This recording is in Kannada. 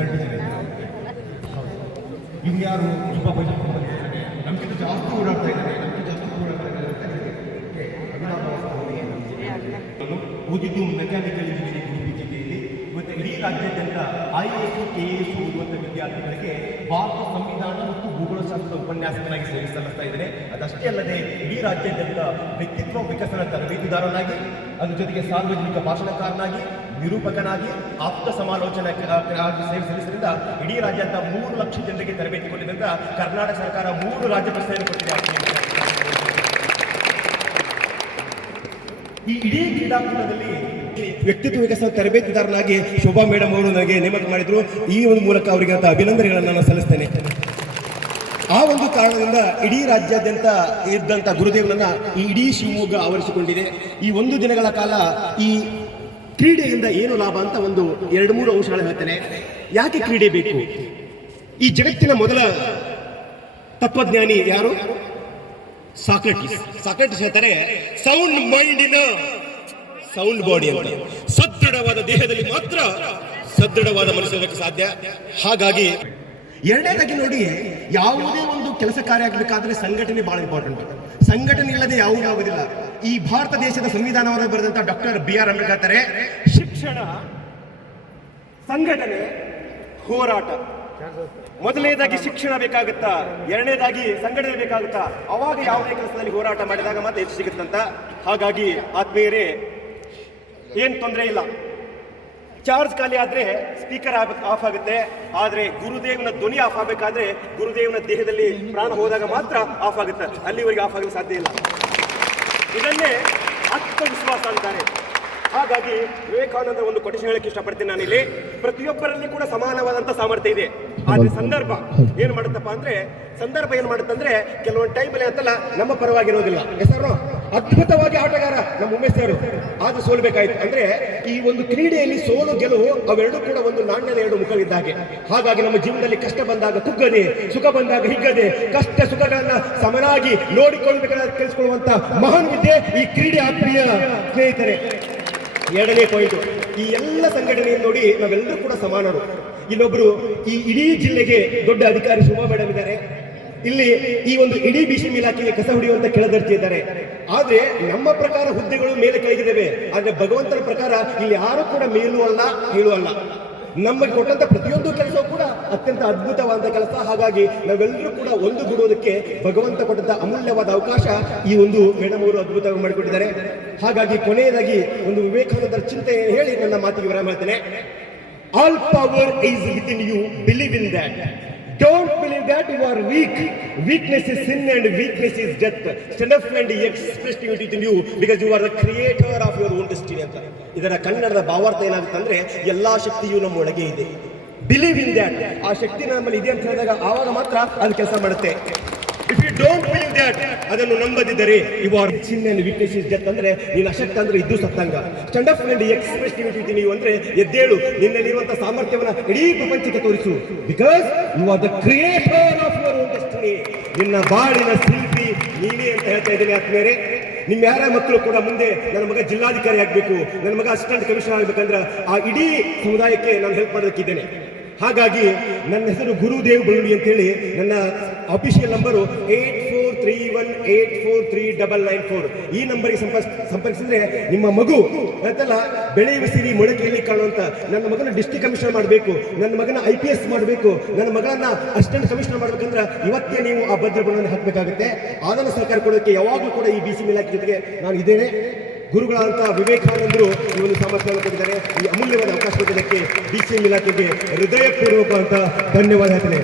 2 ಜನ ಇವ್ರು ಯಾರು ತುಂಬ ಬಜೆಟ್ ನಮ್ಗಿಂತ ಜಾಸ್ತಿ ಓಡಾಡ್ತಾ ಇದ್ದಾರೆ, ಓದಿದ್ದು ಮೆಕ್ಯಾನಿಕಲ್ ಇಂಜಿನಿಯರಿಂಗ್ ಉಡುಪಿ ಜಿಲ್ಲೆಯಲ್ಲಿ. ಮತ್ತು ಇಡೀ ರಾಜ್ಯಾದ್ಯಂತ IAS KAS ಓದುವಂಥ ವಿದ್ಯಾರ್ಥಿಗಳಿಗೆ ಭಾರತ ಸಂವಿಧಾನ ಮತ್ತು ಭೂಗೋಳಶಾಸ್ತ್ರದ ಉಪನ್ಯಾಸಕನಾಗಿ ಸೇವೆ ಸಲ್ಲಿಸ್ತಾ ಇದ್ದೇನೆ. ಅದಷ್ಟೇ ಅಲ್ಲದೆ ಇಡೀ ರಾಜ್ಯಾದ್ಯಂತ ವ್ಯಕ್ತಿತ್ವ ವಿಕಸನ ತರಬೇತುದಾರನಾಗಿ, ಅದ್ರ ಜೊತೆಗೆ ಸಾರ್ವಜನಿಕ ಭಾಷಣಕಾರನಾಗಿ, ನಿರೂಪಕನಾಗಿ, ಆಪ್ತ ಸಮಾಲೋಚನಕಾರನಾಗಿ ಸೇವೆ ಸಲ್ಲಿಸಿದ್ರಿಂದ ಇಡೀ ರಾಜ್ಯಾದ್ಯಂತ 3 ಲಕ್ಷ ಜನರಿಗೆ ತರಬೇತಿ ಕೊಟ್ಟಿದ್ದರಿಂದ ಕರ್ನಾಟಕ ಸರ್ಕಾರ 3 ರಾಜ್ಯ ಪ್ರಶಸ್ತಿಯನ್ನು ಕೊಟ್ಟಿದೆ. ಈ ಇಡೀ ಕ್ರೀಡಾಕೂಟದಲ್ಲಿ ವ್ಯಕ್ತಿತ್ವ ವಿಕಸನ ತರಬೇತಿದಾರನಾಗಿ ಶೋಭಾ ಮೇಡಮ್ ಅವರು ನನಗೆ ನೇಮಕ ಮಾಡಿದ್ರು. ಈ ಒಂದು ಮೂಲಕ ಅವರಿಗೆ ಅಂತ ಅಭಿನಂದನೆಗಳನ್ನು ನಾನು ಸಲ್ಲಿಸ್ತೇನೆ. ಆ ಒಂದು ಕಾರಣದಿಂದ ಇಡೀ ರಾಜ್ಯಾದ್ಯಂತ ಇದ್ದಂಥ ಗುರುದೇವನನ್ನ ಈ ಇಡೀ ಶಿವಮೊಗ್ಗ ಆವರಿಸಿಕೊಂಡಿದೆ. ಈ 1 ದಿನಗಳ ಕಾಲ ಈ ಕ್ರೀಡೆಯಿಂದ ಏನು ಲಾಭ ಅಂತ ಒಂದು 2-3 ಅಂಶಗಳು ಹೇಳ್ತೇನೆ. ಯಾಕೆ ಕ್ರೀಡೆ ಬೇಕು? ಈ ಜಗತ್ತಿನ ಮೊದಲ ತತ್ವಜ್ಞಾನಿ ಯಾರು? ಸಾಕ್ರೆಟಿಸ್ ಹೇಳ್ತಾರೆ, ಸೌಂಡ್ ಮೈಂಡಿನ ಸೌಂಡ್ ಬಾಡಿ ಅಂತ. ಸದೃಢವಾದ ದೇಹದಲ್ಲಿ ಮಾತ್ರ ಸದೃಢವಾದ ಮನಸ್ಸಿರೋದಕ್ಕೆ ಸಾಧ್ಯ. ಹಾಗಾಗಿ ಎರಡನೇದಾಗಿ ನೋಡಿ, ಯಾವುದೇ ಒಂದು ಕೆಲಸ ಕಾರ್ಯ ಆಗಬೇಕಾದ್ರೆ ಸಂಘಟನೆ ಬಹಳ ಇಂಪಾರ್ಟೆಂಟ್. ಸಂಘಟನೆ ಇಲ್ಲದೆ ಯಾವುದೂ ಆಗುವುದಿಲ್ಲ. ಈ ಭಾರತ ದೇಶದ ಸಂವಿಧಾನವನ್ನು ಬರೆದಂತ ಡಾಕ್ಟರ್ BR ಅಂಬೇಡ್ಕರ್ ಹೇಳ್ತಾರೆ, ಶಿಕ್ಷಣ, ಸಂಘಟನೆ, ಹೋರಾಟ. ಮೊದಲನೇದಾಗಿ ಶಿಕ್ಷಣ ಬೇಕಾಗುತ್ತಾ, ಎರಡನೇದಾಗಿ ಸಂಘಟನೆ ಬೇಕಾಗುತ್ತಾ, ಅವಾಗ ಯಾವುದೇ ಕೆಲಸದಲ್ಲಿ ಹೋರಾಟ ಮಾಡಿದಾಗ ಮಾತ್ರ ಹೆಚ್ಚು ಸಿಗುತ್ತಂತ. ಹಾಗಾಗಿ ಆತ್ಮೀಯರೇ, ಏನು ತೊಂದರೆ ಇಲ್ಲ. ಚಾರ್ಜ್ ಖಾಲಿ ಆದ್ರೆ ಸ್ಪೀಕರ್ ಆಫ್ ಆಗುತ್ತೆ. ಆದ್ರೆ ಗುರುದೇವನ ಧ್ವನಿ ಆಫ್ ಆಗಬೇಕಾದ್ರೆ ಗುರುದೇವನ ದೇಹದಲ್ಲಿ ಪ್ರಾಣ ಹೋದಾಗ ಮಾತ್ರ ಆಫ್ ಆಗುತ್ತೆ. ಅಲ್ಲಿವರೆಗೆ ಆಫ್ ಆಗಲು ಸಾಧ್ಯ ಇಲ್ಲ. ಇದನ್ನೇ ಆತ್ಮವಿಶ್ವಾಸ ಅಂತಾರೆ. ಹಾಗಾಗಿ ವಿವೇಕಾನಂದ ಒಂದು ಕೊಟೇಶನ್ ಹೇಳಕ್ಕೆ ಇಷ್ಟಪಡ್ತೀನಿ ನಾನಿಲ್ಲಿ. ಪ್ರತಿಯೊಬ್ಬರಲ್ಲಿ ಕೂಡ ಸಮಾನವಾದಂಥ ಸಾಮರ್ಥ್ಯ ಇದೆ. ಆದ್ರೆ ಸಂದರ್ಭ ಏನು ಮಾಡುತ್ತಪ್ಪ ಅಂದ್ರೆ, ಕೆಲವೊಂದು ಟೈಮಲ್ಲಿ ಅಂತಲ್ಲ ನಮ್ಮ ಪರವಾಗಿರೋದಿಲ್ಲ. ಹೆಸರು ಅದ್ಭುತವಾಗಿ ಆಟಗಾರ ನಮ್ಮ ಉಮೇಶ್ ಸರ್, ಆದ್ರೂ ಸೋಲ್ಬೇಕಾಯ್ತು. ಅಂದ್ರೆ ಈ ಒಂದು ಕ್ರೀಡೆಯಲ್ಲಿ ಸೋಲು ಗೆಲುವು ಅವೆರಡೂ ಕೂಡ ಒಂದು ನಾಣ್ಯದ 2 ಮುಖವಿದ್ದಾಗೆ. ಹಾಗಾಗಿ ನಮ್ಮ ಜೀವನದಲ್ಲಿ ಕಷ್ಟ ಬಂದಾಗ ಕುಗ್ಗದೆ, ಸುಖ ಬಂದಾಗ ಹಿಗ್ಗದೆ, ಕಷ್ಟ ಸುಖಗಳನ್ನ ಸಮನಾಗಿ ನೋಡಿಕೊಳ್ಬೇಕಾದ ತಿಳಿಸ್ಕೊಳ್ಳುವಂತ ಮಹಾನ್ ವಿದ್ಯೆ ಈ ಕ್ರೀಡೆ. ಆತ್ಮೀಯ ಸ್ನೇಹಿತರೆ, 2ನೇ ಪಾಯಿಂಟ್, ಈ ಎಲ್ಲ ಸಂಘಟನೆಯನ್ನು ನೋಡಿ ನಾವೆಲ್ಲರೂ ಕೂಡ ಸಮಾನರು. ಇನ್ನೊಬ್ರು ಈ ಇಡೀ ಜಿಲ್ಲೆಗೆ ದೊಡ್ಡ ಅಧಿಕಾರಿ ಶೋಭಾ ಮೇಡಮ್ ಇದ್ದಾರೆ. ಇಲ್ಲಿ ಈ ಒಂದು ಇಡೀ BCM ಇಲಾಖೆಗೆ ಕಸ ಹೊಡೆಯುವಂತ ಕೆಳದರ್ಜೆ ಇದ್ದಾರೆ. ಆದ್ರೆ ನಮ್ಮ ಪ್ರಕಾರ ಹುದ್ದೆಗಳು ಮೇಲೆ ಕೆಳಗಿದ್ದೇವೆ. ಆದ್ರೆ ಭಗವಂತನ ಪ್ರಕಾರ ಇಲ್ಲಿ ಯಾರು ಕೂಡ ಮೇಲೂ ಅಲ್ಲ ಕೀಳು ಅಲ್ಲ. ನಮಗೆ ಕೊಟ್ಟಂತ ಪ್ರತಿಯೊಂದು ಕೆಲಸವೂ ಕೂಡ ಅತ್ಯಂತ ಅದ್ಭುತವಾದ ಕೆಲಸ. ಹಾಗಾಗಿ ನಾವೆಲ್ಲರೂ ಕೂಡ ಒಂದುಗೂಡೋದಕ್ಕೆ ಭಗವಂತ ಕೊಟ್ಟಂತ ಅಮೂಲ್ಯವಾದ ಅವಕಾಶ ಈ ಒಂದು ಮೇಡಮ್ ಅವರು ಅದ್ಭುತವಾಗಿ ಮಾಡಿಕೊಟ್ಟಿದ್ದಾರೆ. ಹಾಗಾಗಿ ಕೊನೆಯದಾಗಿ ಒಂದು ವಿವೇಕಾನಂದರ ಚಿಂತೆ ಹೇಳಿ ನನ್ನ ಮಾತಿಗೆ ವಿರಾಮ ಹೇಳ್ತೇನೆ. All power is within you. Believe in that. Don't believe that you are weak. Weakness is sin and weakness is death. Stand up and express it within you because you are the creator of your own destiny ಅಂತ. ಇದರ ಕನ್ನಡದ ಭಾವಾರ್ಥ ಏನಾಗುತ್ತೆ ಅಂದ್ರೆ, ಎಲ್ಲಾ ಶಕ್ತಿಯು ನಮ್ಮ ಒಳಗೆ ಇದೆ. Believe in that. ಆ ಶಕ್ತಿ ನಮ್ಮಲ್ಲಿ ಇದೆ ಅಂತ ಹೇಳಿದಾಗ ಆವಾಗ ಮಾತ್ರ ಅದು ಕೆಲಸ ಮಾಡುತ್ತೆ. If you don't believe that, ಅದನ್ನು ನಂಬದಿದ್ದರೆ you are sin and weakness is death ಅಂದ್ರೆ ನೀನು ಅಶಕ್ತ ಅಂದ್ರೆ ಇದ್ದು ಸತ್ತಂಗ. Stand up and express it ನೀವು ಅಂದ್ರೆ ಎದ್ದೇಳು, ನಿನ್ನಲ್ಲಿರುವಂತಹ ಸಾಮರ್ಥ್ಯವನ್ನು ಇಡೀ ಪ್ರಪಂಚಕ್ಕೆ ತೋರಿಸು. Because you are the creator of your own destiny. ನಿನ್ನ ಬಾಳಿನ ಶಿಲ್ಪಿ ನೀನೇ ಅಂತ ಹೇಳ್ತಾ ಇದ್ದೀನಿ ಆತ್ಮೀಯರೇ. ನಿಮ್ಮ ಯಾರ ಮಕ್ಕಳು ಕೂಡ ಮುಂದೆ ನನ್ನ ಮಗ ಜಿಲ್ಲಾಧಿಕಾರಿ ಆಗಬೇಕು, ನನ್ನ ಮಗ ಅಸಿಸ್ಟೆಂಟ್ ಕಮಿಷನರ್ ಆಗಬೇಕಂದ್ರೆ ಆ ಇಡೀ ಸಮುದಾಯಕ್ಕೆ ನಾನು ಹೆಲ್ಪ್ ಮಾಡೋದಕ್ಕಿದ್ದೇನೆ. ಹಾಗಾಗಿ ನನ್ನ ಹೆಸರು ಗುರುದೇವ್ ಬಳ್ಳುಡಿ ಅಂತೇಳಿ. ನನ್ನ ಅಫಿಷಿಯಲ್ ನಂಬರು 8431843994. ಈ ನಂಬರ್ಗೆ ಸಂಪರ್ಕಿಸಿದ್ರೆ ನಿಮ್ಮ ಮಗು ಅಂತಲ್ಲ ಬೆಳೆಯುವ ಸಿರಿ ಮೊಳಕೆಯಲ್ಲಿ ಕಾಣುವಂತ ನನ್ನ ಮಗನ ಡಿಸ್ಟ್ರಿಕ್ಟ್ ಕಮಿಷನರ್ ಮಾಡಬೇಕು, ನನ್ನ ಮಗನ IPS ಮಾಡಬೇಕು, ನನ್ನ ಮಗನ ಅಸಿಸ್ಟೆಂಟ್ ಕಮಿಷನರ್ ಮಾಡ್ಬೇಕಂದ್ರೆ ಇವತ್ತೇ ನೀವು ಆ ಭದ್ರಬಣ್ಣವನ್ನು ಹಾಕಬೇಕಾಗುತ್ತೆ. ಅದನ್ನು ಸಹಕಾರ ಕೊಡೋದಕ್ಕೆ ಯಾವಾಗಲೂ ಕೂಡ ಈ BCM ಇಲಾಖೆ ಜೊತೆಗೆ ನಾನು ಇದ್ದೇನೆ. ಗುರುಗಳಂತ ವಿವೇಕಾನಂದರು ಈ ಒಂದು ಸಾಮರ್ಥ್ಯವನ್ನು ಕೊಟ್ಟಿದ್ದಾರೆ. ಈ ಅಮೂಲ್ಯವಾದ ಅವಕಾಶ ಕೊಟ್ಟಿದ್ದಕ್ಕೆ BCM ಇಲಾಖೆಗೆ ಹೃದಯಪೂರ್ವಕ ಅಂತ ಧನ್ಯವಾದ ಹೇಳ್ತೇನೆ.